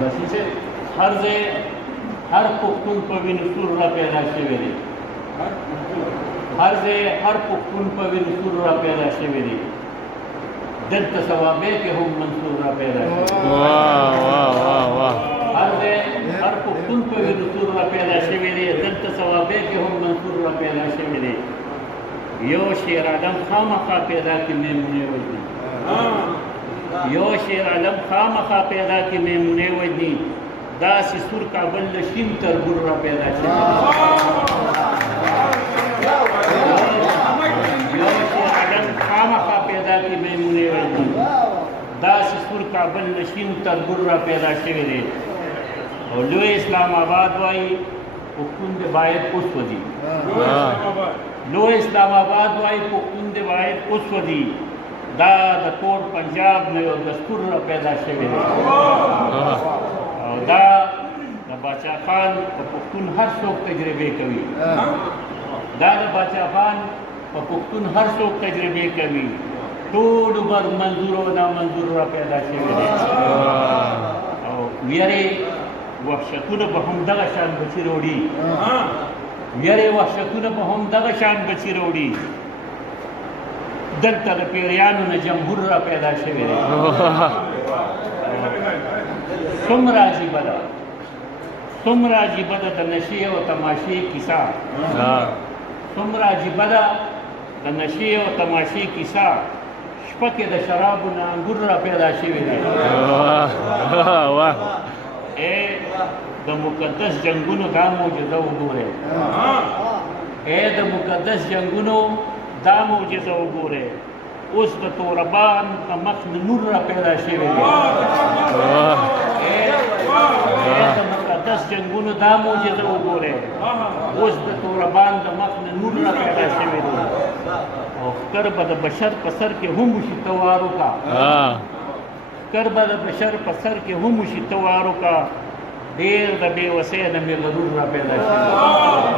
بس چې هر ځای هر پښتون په وینو سور را پیدا شوی دی هر ځای هر پښتون په وینو سور را پیدا شوی دی دلته ثوابه کې هم منصور را پیدا شوی هر ځای هر پښتون په وینو سور را پیدا شوی دی دلته ثوابه کې هم منصور را پیدا شوی دی یو شیر عالم خامخا پیدا کې میمونې وجدي یو شیر عالم خامخا پیدا کې میمونې وجدي داسې سور کابل له شین تربور را پیدا شوی یو شیر عالم خامخا پیدا کې میمونې وجدي داسې سور کابل له شین تربور را پیدا شوی دی او لوی اسلام آباد وایي پښتون دې باید اوس ودي لوی اسلام آباد وایي پښتون دې باید اوس ودي دا د ټول پنجاب نه یو دستور را پیدا شوی دی او دا د باچا خان په پښتون هر څوک تجربه کوي دا د باچا خان په پښتون هر څوک تجربه کوي ټول عمر منظور او نامنظور را پیدا شوی دی او ویری وحشتونه به هم دغه شان بچی راوړي ویری وحشتونه به هم دغه شان بچی راوړي دلته د پیریانو نه جمهور را پیدا شوی دی څومره عجیبه ده څومره عجیبه ده د نشې او تماشې کیسه څومره عجیبه ده د نشې او تماشې کیسه شپه کې د شرابو نه انګور را پیدا شوی دی د مقدس جنگونو دا معجزه وګورئ د مقدس جنگونو دا معجزه وګورئ اوس د توربان په مخ نور را پیدا شوی دی د مقدس جنگونو دا معجزه وګورئ اوس د توربان د مخ نور را پیدا شوی دی او ښکر به د بشر په سر کې هم وشي توار وکړه ښکر به د بشر په سر کې هم وشي توار وکړه ډېر د بې وسۍ نه مې غرور را پیدا شوی